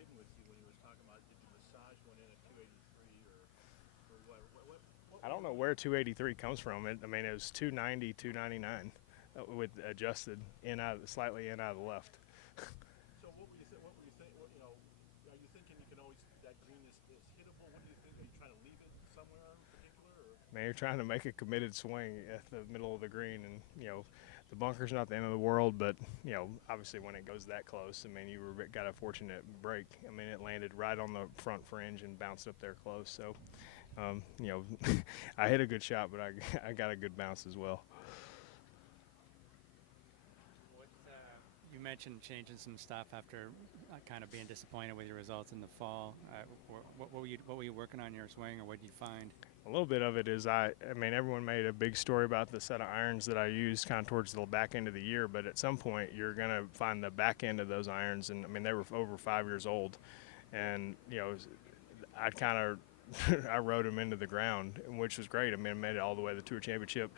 kidding with you when he was talking about did you massage one in at 283 or what? I don't know where 283 comes from. I mean, it was 290, 299 with adjusted slightly in out of the left. So what were you what were you think? What, are you thinking you can always that green is hittable? What do you think? Are you trying to leave it somewhere in particular? Or? Man, you're trying to make a committed swing at the middle of the green, and the bunker's not the end of the world, but obviously when it goes that close, I mean, got a fortunate break. I mean, it landed right on the front fringe and bounced up there close. So, I hit a good shot, but I got a good bounce as well. You mentioned changing some stuff after kind of being disappointed with your results in the fall. What were you working on in your swing, or what did you find? A little bit of it is I mean, everyone made a big story about the set of irons that I used kind of towards the back end of the year, but at some point you're going to find the back end of those irons, and I mean, they were over 5 years old, and I kind of I rode them into the ground, which was great. I mean, I made it all the way to the Tour Championship,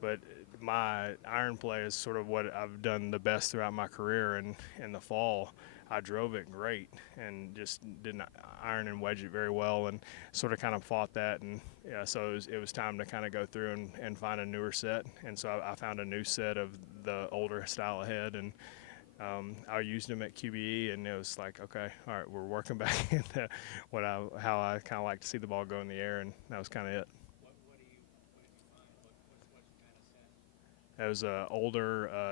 but my iron play is sort of what I've done the best throughout my career. And in the fall, I drove it great and just didn't iron and wedge it very well, and sort of kind of fought that. And so it was time to kind of go through and find a newer set. And so I found a new set of the older style of head, and I used them at QBE, and it was like, okay, all right, we're working back into how I kind of like to see the ball go in the air, and that was kind of it. What did you find? What kind of set? It was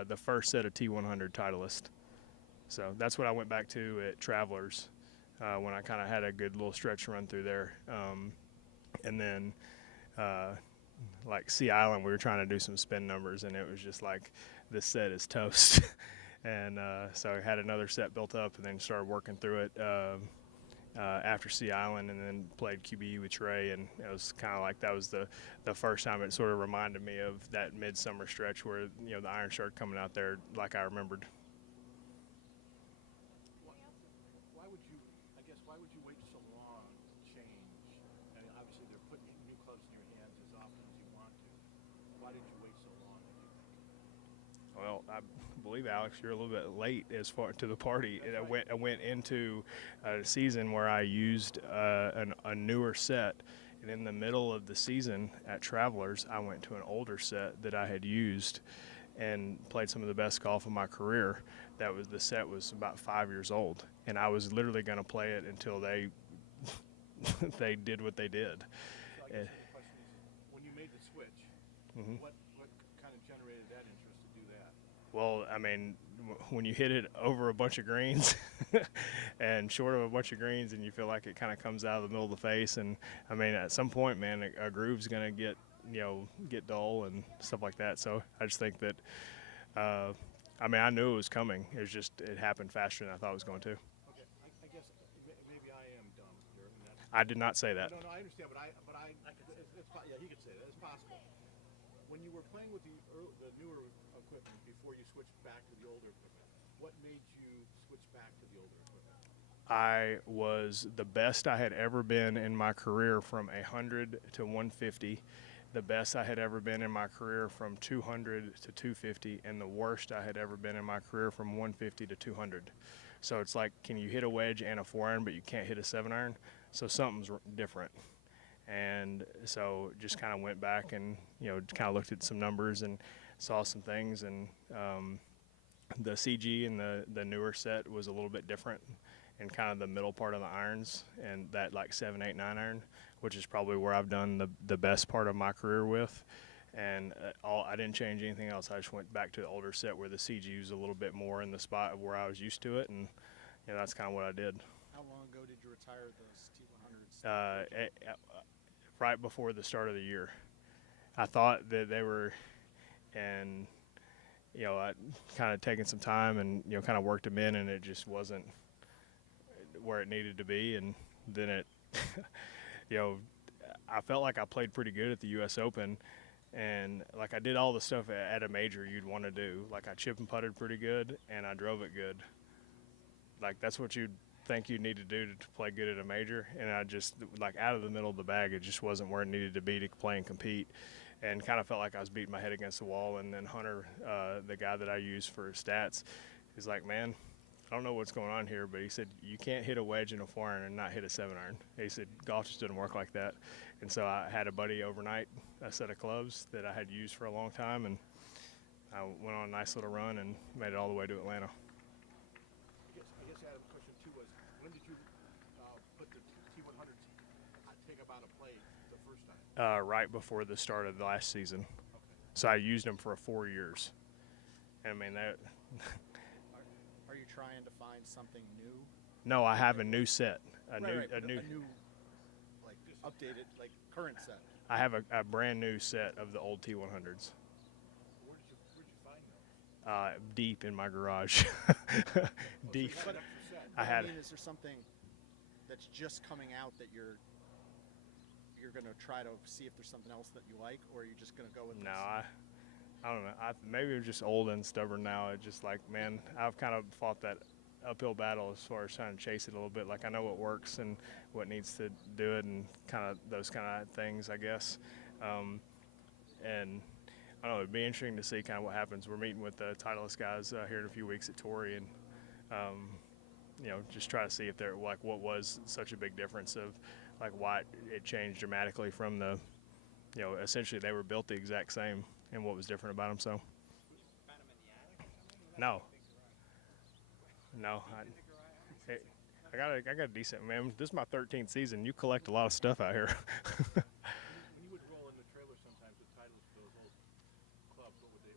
the first set of T100 Titleist. So that's what I went back to at Travelers when I kind of had a good little stretch run through there. And then, like Sea Island, we were trying to do some spin numbers, and it was just like, this set is toast. And so I had another set built up, and then started working through it after Sea Island, and then played QBE with Trey. And it was kind of like that was the first time it sort of reminded me of that midsummer stretch where the iron started coming out there like I remembered. Why would you? I guess why would you wait so long to change? I mean, obviously they're putting new clubs in your hands as often as you want to. Why did you wait so long? Do you think? Well, I believe, Alex, you're a little bit late as far to the party. Right. I went into a season where I used a newer set, and in the middle of the season at Travelers, I went to an older set that I had used and played some of the best golf of my career. The set was about 5 years old, and I was literally going to play it until they they did what they did. So I guess the question is, when you made the switch, what kind of generated that interest to do that? Well, I mean, when you hit it over a bunch of greens and short of a bunch of greens, and you feel like it kind of comes out of the middle of the face, and I mean, at some point, man, a groove's going to get dull and stuff like that. So I just think that, I mean, I knew it was coming. It happened faster than I thought it was going to. Okay, I guess maybe I am dumb here. And that's, I did not say that. no, I understand, but I could say yeah, he could say that. It's possible. When you were playing with the newer equipment before you switched back to the older equipment, what made you switch back to the older equipment? I was the best I had ever been in my career from 100 to 150, the best I had ever been in my career from 200 to 250, and the worst I had ever been in my career from 150 to 200. So it's like, can you hit a wedge and a 4-iron, but you can't hit a 7-iron? So something's different. And so just kind of went back and kind of looked at some numbers and saw some things, and the CG and the newer set was a little bit different in kind of the middle part of the irons, and that like 7, 8, 9 iron, which is probably where I've done the best part of my career with. And I didn't change anything else. I just went back to the older set where the CG was a little bit more in the spot of where I was used to it, and that's kind of what I did. How long ago did you retire those T100s? Right before the start of the year. I thought that they were, and I kind of taken some time and kind of worked them in, and it just wasn't where it needed to be. And then it, I felt like I played pretty good at the U.S. Open, and like I did all the stuff at a major you'd want to do. Like I chip and putted pretty good, and I drove it good. Like that's what you'd think you need to do to play good at a major, and I just like out of the middle of the bag, it just wasn't where it needed to be to play and compete, and kind of felt like I was beating my head against the wall. And then Hunter, the guy that I use for stats, is like, man, I don't know what's going on here, but he said, you can't hit a wedge in a 4-iron and not hit a 7-iron. He said, golf just doesn't work like that. And so I had a buddy overnight, a set of clubs that I had used for a long time, and I went on a nice little run and made it all the way to Atlanta. I guess Adam's question too was, when did you put the T100s take them out of play the first time? Right before the start of the last season. Okay. So I used them for 4 years. And I mean, that. Are you trying to find something new? No, I have a new set. A new, like updated, like current set. I have a brand new set of the old T100s. Where'd you find those? Deep in my garage. Deep. So you had an extra set. I had. Is there something that's just coming out that you're going to try to see if there's something else that you like, or are you just going to go with No, this? I don't know. Maybe I'm just old and stubborn now. It's just like, man, I've kind of fought that uphill battle as far as trying to chase it a little bit. Like, I know what works and what needs to do it, and kind of those kind of things, I guess. And I don't know, it'd be interesting to see kind of what happens. We're meeting with the Titleist guys here in a few weeks at Torrey, and you know, just try to see if there, like, what was such a big difference of, like, why it changed dramatically from the, you know, essentially they were built the exact same, and what was different about them. So. No. No. I got a decent, man. This is my 13th season. You collect a lot of stuff out here. When you would roll in the trailer sometimes with Titleist for those old clubs, what would they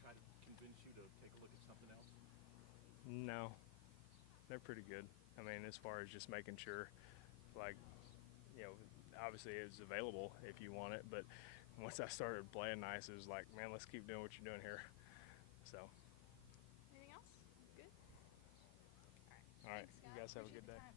try to convince you to take a look at something else? No, they're pretty good. I mean, as far as just making sure, like, you know, obviously it's available if you want it, but once I started playing nice, it was like, man, let's keep doing what you're doing here. So. Anything else? Good? All right. Thanks, You guys have a Appreciate good the day. time.